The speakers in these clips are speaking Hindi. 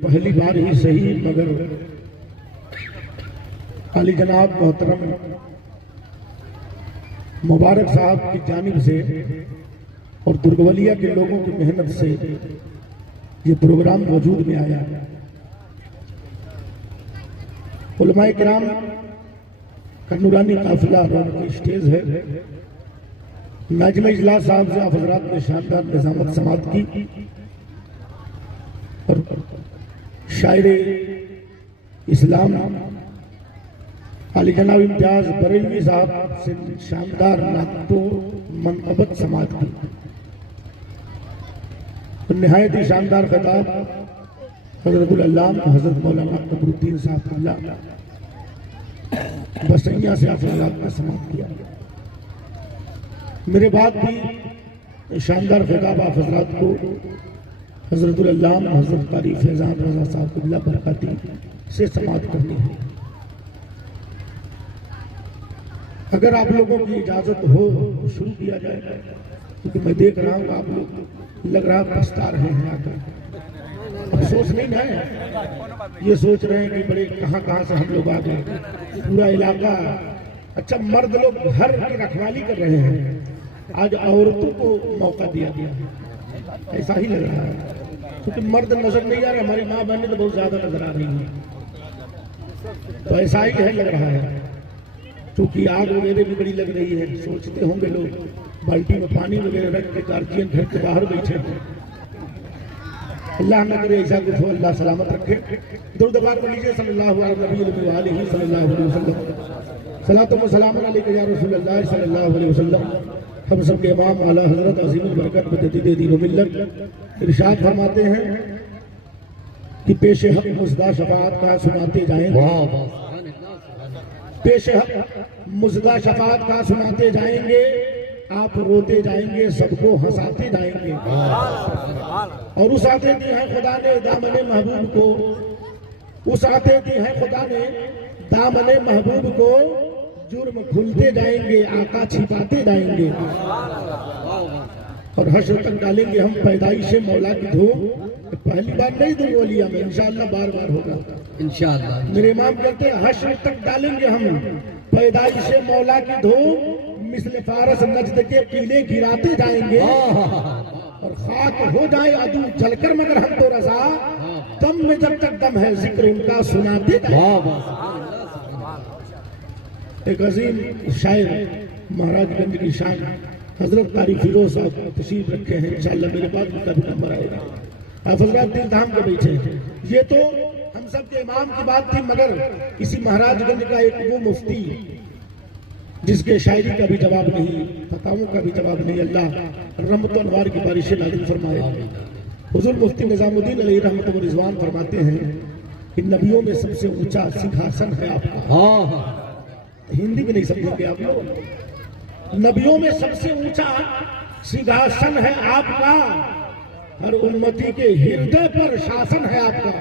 पहली बार ही सही मगर अली जनाब मोहतरम मुबारक साहब की जानिब से और दुर्गवलिया के लोगों की मेहनत से ये प्रोग्राम वजूद में आया। उलमाए किराम का नूरानी काफिला रौनक स्टेज है। नाज़िम इजलास साहब से आप हजरात ने शानदार निजामत समात की और शायर इस्लाम अली जनाब इम्तियाज बरेलवी साहब से शानदार नातो मनकबत समात की। तो निहायत ही शानदार खिताब हजरतुल अल्लामा हजरत मौलाना कमरुद्दीन साहब बसैया से आप ने समात किया। मेरे बाद भी शानदार खिताब आप हजरात को हजरतुल अल्लामा हजरत कारी फैजान रजा साहब अल्लाह बरकाती से समात करनी है। अगर आप लोगों की इजाजत हो तो शुरू किया जाएगा, क्योंकि मैं देख रहा हूँ आप लोग लग रहा पछता रहे हैं आकर। अफसोस नहीं ना, ये सोच रहे हैं कि बड़े कहाँ से हम लोग आ गए, पूरा इलाका। अच्छा, मर्द लोग घर की रखवाली कर रहे हैं, आज औरतों को मौका दिया गया, ऐसा ही लग रहा है। क्योंकि मर्द नजर नहीं आ रहे, हमारी माँ बहनें तो बहुत ज्यादा नजर आ रही हैं, तो ऐसा ही है लग रहा है। क्योंकि आग वगैरह भी बड़ी लग रही है, सोचते होंगे लोग बाल्टी में पानी वगैरह रख के गार्जियन घर के बाहर बैठे थे। अल्लाह न करे ऐसा कुछ हो, अल्लाह सलामत रखे। दुरूद पाक पढ़ लीजिए सल्लल्लाहु अलैहि वसल्लम। सलातो व सलाम अलैका या रसूल अल्लाह सल्लल्लाहु अलैहि वसल्लम। हम सबके इमाम आला हजरत अज़ीमुल बरकत मुजद्दिद दीन व मिल्लत इरशाद फरमाते हैं कि पेश हक मुज़दा शफाअत का सुनाते जाएंगे, पेश हक मुज़दा शफाअत का सुनाते जाएंगे, आप रोते जाएंगे, सबको हंसाते जाएंगे। और उस आते दी है खुदा ने दामने महबूब को, उस आते दी है खुदा ने दामने महबूब को, जुर्म खुलते जाएंगे, आका छिपाते जाएंगे। और हश्र तक डालेंगे हम पैदाइश मौला की धूम। पहली बार नहीं दुर्गवलिया में, इंशाअल्लाह बार बार होगा इंशाअल्लाह। मेरे इमाम कहते हैं हश्र तक डालेंगे हम पैदाइश मौला की धूम, मिस्ल फारस नजद के किले गिराते जाएंगे। और खाक हो जाए अदू जलकर मगर हम तो रजा, दम में जब तक दम है जिक्र उनका सुनाते जाएंगे। एक अजीम शायर महाराजगंज की शान हजरत कारी फिरोज साहब तशरीफ रखे हैं, इंशाअल्लाह मेरे बाद उनका भी नंबर आएगा। आप हजरत दिल थाम के बैठे। ये तो हम सब के इमाम की बात थी, मगर इसी महाराजगंज का एक वो मुफ्ती जिसके शायरी का भी जवाब नहीं, फतावों का भी जवाब नहीं, अल्लाह रहमत व अनवार की बारिश नाज़िल फरमाए। हुजूर मुफ्ती निजामुद्दीन अलैहि रहमत व रिज़वान फरमाते हैं कि नबियों में सबसे ऊंचा सिंहासन है आपका। हिंदी में नहीं समझेंगे आप लोग। नबियों में सबसे ऊंचा सिंहासन है आपका, हर उम्मती के हृदय पर शासन है आपका।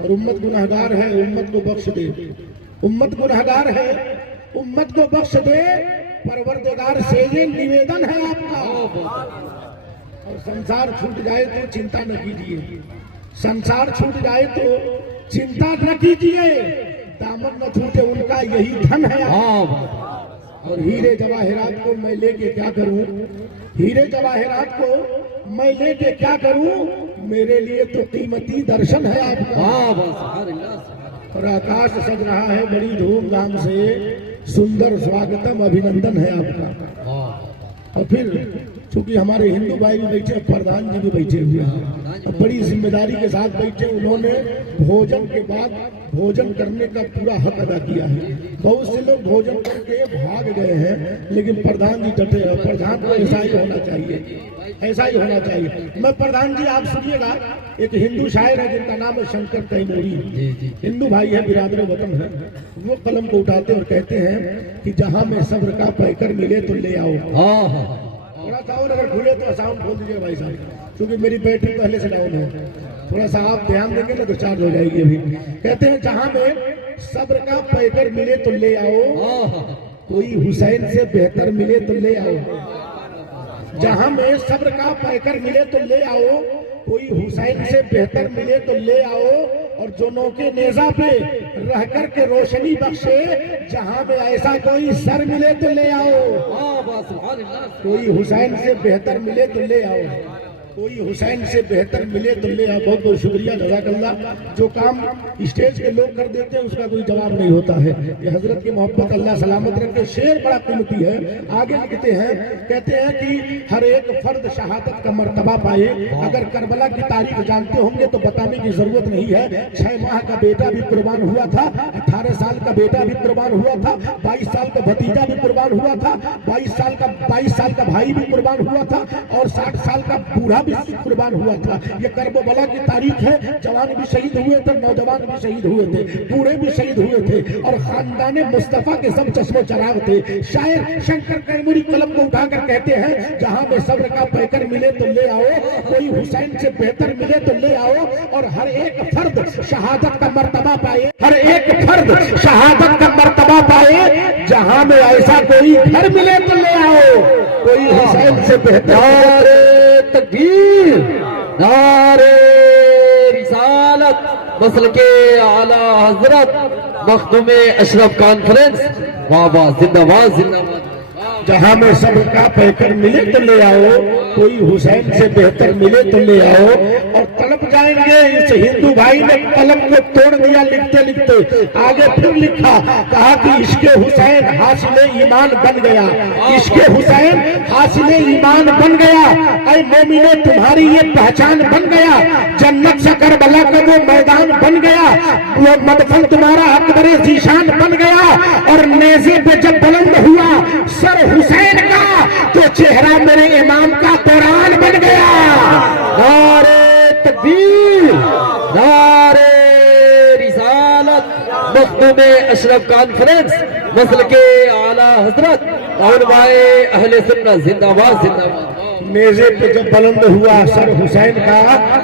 और उम्मत गुनहगार है, उम्मत को बख्श दे, उम्मत गुनहगार है, उम्मत को बख्श दे, परवरदिगार से ये निवेदन है आपका। और संसार छूट जाए तो चिंता न कीजिए, संसार छूट जाए तो चिंता न कीजिए, दामन न छूटे उनका यही धन है। और हीरे जवाहरात को मैं लेके क्या करूं, हीरे जवाहरात को मैं लेके क्या करूं, मेरे लिए तो कीमती दर्शन है आपका। और आकाश सज रहा है बड़ी धूमधाम से, सुंदर स्वागतम अभिनंदन है आपका। और फिर चूंकि हमारे हिंदू भाई भी बैठे, प्रधान जी भी बैठे हुए हैं, और बड़ी जिम्मेदारी के साथ बैठे, उन्होंने भोजन के बाद भोजन करने का पूरा हक अदा किया है। बहुत से लोग भोजन करके भाग गए हैं, लेकिन प्रधान जी डटे हैं। प्रधान को ऐसा ही होना चाहिए, ऐसा ही होना चाहिए। मैं प्रधान जी आप सुनिएगा, एक हिंदू शायर है जिनका नाम है शंकर तैमूरी, हिंदू भाई है, बिरादर वतन है। वो कलम को उठाते और कहते हैं कि जहां में सब्र का पैकर मिले तो ले आओ। थोड़ा सा और अगर खुले तो साउंड खोल दीजिए भाई साहब, क्योंकि मेरी बैटरी पहले से डाउन है। थोड़ा सा आप ध्यान देंगे ना तो चार्ज हो जाएगी अभी। कहते हैं जहां में सब्र का पैकर मिले तो ले आओ, कोई हुसैन से बेहतर मिले तो ले आओ। जहां में सब्र का पैकर मिले तो ले आओ, कोई हुसैन से बेहतर मिले तो ले आओ, और जोनों के नेजा पे रह कर के रोशनी बख्शे, जहां में ऐसा कोई सर मिले तो ले आओ। कोई हुसैन से बेहतर मिले तो ले आओ, कोई हुसैन से बेहतर मिले तो ले आओ। बहुत बहुत शुक्रिया, जज़ाकल्लाह। जो काम स्टेज के लोग कर देते हैं उसका कोई जवाब नहीं होता है। ये हजरत की मोहब्बत अल्लाह सलामत रखे। शेर बड़ा कीमती है। आगे लिखते हैं, कहते हैं कि हर एक फर्द शहादत का मर्तबा पाए। अगर करबला की तारीख जानते होंगे तो बताने की जरूरत नहीं है। 6 माह का बेटा भी कुर्बान हुआ था, 18 साल का बेटा भी कुर्बान हुआ था, 22 साल का भतीजा भी कुर्बान हुआ था, 22 साल का भाई भी कुर्बान हुआ था, और 60 साल का बूढ़ा भी कुर्बान हुआ था। ये करबला की तारीख है। जवान भी शहीद हुए थे, नौजवान भी शहीद हुए थे, बूढ़े भी शहीद हुए थे, और खानदान मुस्तफा के सब चश्मो चराग थे। शायर शंकर कैमूरी कलम को उठाकर कहते हैं, जहां में सब्र का पैकर मिले तो ले आओ, कोई हुसैन से बेहतर मिले तो ले आओ, और हर एक फर्द शहादत का मर्तबा पाए, हर एक फर्द शहादत का मर्तबा पाए, जहां में ऐसा कोई घर मिले तो ले आओ, कोई हुसैन से बेहतर। तकबीर, नारे रिसालत, मसल के आला हजरत मखदूम अशरफ कॉन्फ्रेंस, वाह वाह, जिंदाबाद जिंदाबाद। जहां में सबका पैकर मिले तो ले आओ, कोई हुसैन से बेहतर मिले तो ले आओ। और तड़प जाएंगे। इस हिंदू भाई ने कलम को तोड़ दिया लिखते लिखते। आगे फिर लिखा, कहा कि इश्के हुसैन हासिले ईमान बन गया, इश्के हुसैन हासिले ईमान बन गया। ऐ मोमिने तुम्हारी ये पहचान बन गया, जन्नत से करबला का वो मैदान बन गया, वो मदफन तुम्हारा अकबरे जीशान बन गया। और नेज़े पे जब बुलंद हुआ सर हुसैन का, तो चेहरा मेरे इमाम का कुरान बन गया। नारे तकबीर, नारे रिसालत, मखदूम अशरफ कॉन्फ्रेंस, मसल के आला हजरत उलमाए अहले सुन्नत, जिंदाबाद जिंदाबाद। नेज़े पे जब बुलंद हुआ सर हुसैन का,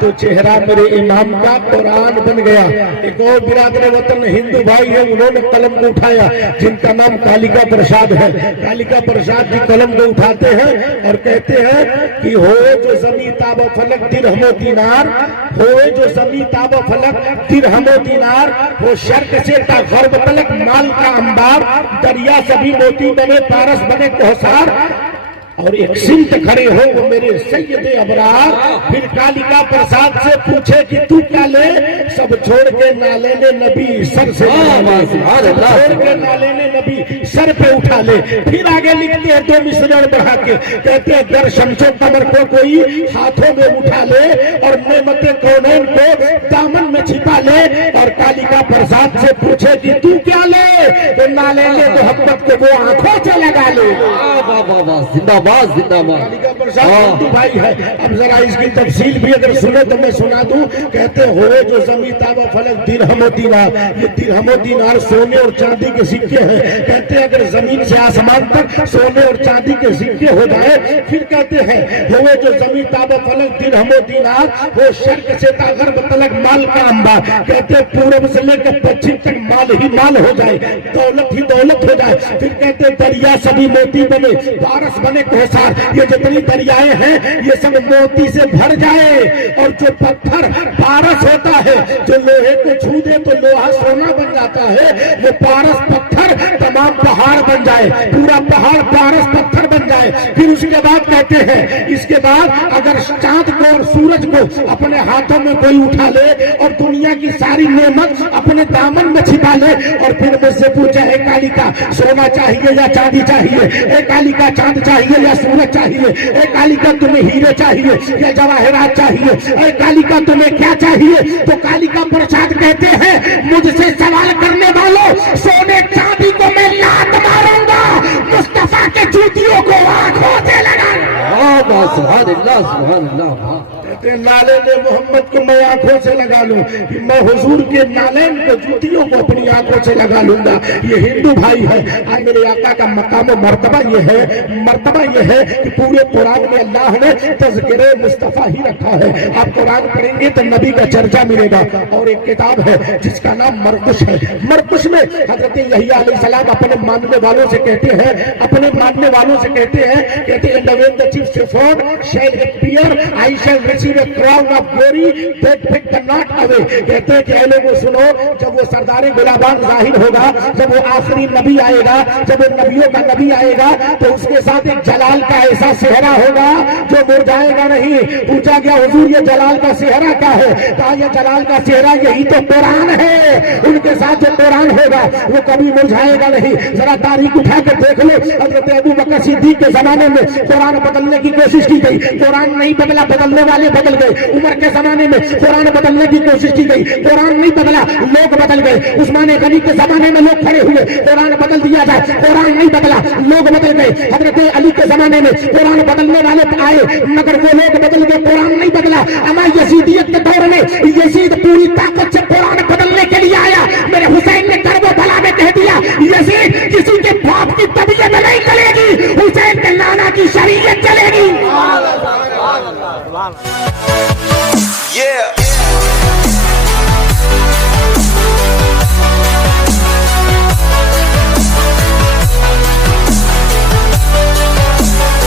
तो चेहरा मेरे इमाम का कुरान बन गया। एक और बिरादर वतन हिंदू भाई है, उन्होंने कलम को उठाया, जिनका नाम कालिका प्रसाद है। कालिका प्रसाद जी कलम को उठाते हैं और कहते हैं कि होए जो ज़मी ताब फलक दिरहमो दीनार, होए जो ज़मी ताब फलक दिरहमो दीनार, हो शर्क से ता गर्ब तलक माल का अंबार, दरिया सभी मोती बने पारस बने कोहसार, और एक सिंत खड़े हो वो मेरे सैयद अबरार। फिर कालिका प्रसाद से पूछे कि तू क्या ले, सब छोड़ के नाले ने नबी सर से, छोड़ के नाले ने नबी सर पे उठा ले। फिर आगे लिखते हैं 2 मिसरण बढ़ा के, कहते हैं दर शमशो कमर को कोई हाथों में उठा ले, और नेमते कौनैन को दामन में छिपा ले। और कालिका प्रसाद से पूछे कि तू क्या ले, तो नाले ने मोहब्बत को वो आंखों से लगा ले। जिंदाबाद जिंदाबाद। कालिका प्रसाद हिंदू भाई है। अब जरा इसकी तफसील भी अगर सुने तो मैं सुना दूं। कहते होए जो ज़मी ताब फलक दिरहमो दीनार, ये दिरहमो दीनार सोने और चांदी के सिक्के हैं। कहते हैं अगर जमीन से आसमान तक सोने और चांदी के सिक्के हो जाए। फिर कहते हैं होए जो ज़मी ताब फलक दिरहमो दीनार, वो शर्क से तागर्ब तलक माल का अंबार। कहते हैं पूर्व से लेकर पश्चिम तक माल ही माल हो जाए, दौलत ही दौलत हो जाए। फिर कहते हैं दरिया सभी मोती बने, पारस बने कोहसार। ये जितनी दरियाएं हैं ये सब मोती से भर जाए, और जो पत्थर पारस होता है, जो लोहे को छू दे तो लोहा सोना बन जाता है, वो पारस पत्थर तमाम पहाड़ बन जाए, पूरा पहाड़ पारस पत्थर बन जाए। फिर उसके बाद कहते हैं, इसके बाद अगर चांद को और सूरज को अपने हाथों में कोई उठा ले, और दुनिया की सारी नेमत अपने दामन में छिपा ले, और फिर मुझसे पूछे है कालिका सोना चाहिए या चांदी चाहिए, ए कालिका चांद चाहिए या सूरज चाहिए, ए कालिका तुम्हें हीरे चाहिए या जवाहरात चाहिए, ए कालिका तुम्हें क्या चाहिए? तो कालिका प्रसाद कहते हैं, मुझसे सवाल करने वालों, सोने चांदी को मैं लात मारूंगा, मुस्तफा के जूतियों को आंखों से लगाऊंगा। सुभान अल्लाह सुभान अल्लाह। नाले ने मोहम्मद को मैं आंखों से लगा लूं, कि मैं हुजूर के नालेन को जूतियों को अपनी आंखों से लगा लूंगा। ये हिंदू भाई है। आज मेरे आका का मकाम मर्तबा ये है, मर्तबा ये है कि पूरे कुरान में अल्लाह ने तज़किरे मुस्तफा ही रखा है। आप कुरान पढ़ेंगे तो नबी का चर्चा मिलेगा। और एक किताब है जिसका नाम मरकुश है। मरकुश में हजरत यहिया अलैहिस्सलाम अपने मानने वालों से कहते हैं, अपने मानने वालों से कहते हैं, कहते हैं receive a crown of glory that pick the not away। कहते हैं कि ऐ लोगों सुनो, जब वो सरदार गुलाबान जाहिर होगा, जब वो आखिरी नबी आएगा, जब वो नबियों का नबी आएगा, तो उसके साथ एक जलाल का ऐसा सेहरा होगा जो मुरझाएगा नहीं। पूछा गया हुजूर ये जलाल का सेहरा क्या है? कहा यह जलाल का सेहरा यही तो कुरान है। उनके साथ जो कुरान होगा वो कभी मुरझाएगा नहीं। जरा तारीख उठा कर देख लो, हजरत अबू बकर सिद्दीक के जमाने में कुरान बदलने की कोशिश की गई, कुरान नहीं बदला, बदलने वाले बदल गए। उमर के जमाने में कुरान बदलने की कोशिश की गई, कुरान नहीं बदला, लोग बदल गए। उस्मान गनी के जमाने में लोग खड़े हुए, कुरान बदल दिया जाए, कुरान नहीं बदला, लोग बदल गए। हजरत अली के जमाने में कुरान बदलने वाले आए, मगर वो लोग बदल गए, कुरान नहीं बदला। अमा यजीदियत के दौर में यजीद पूरी ताकत से कुरान बदलने के लिए आया। मेरे हुसैन ने करबो भला में कह दिया, यजीद किसी के बाप की तबीयत नहीं चलेगी, हुसैन के नाना की शरीयत चलेगी। Yeah.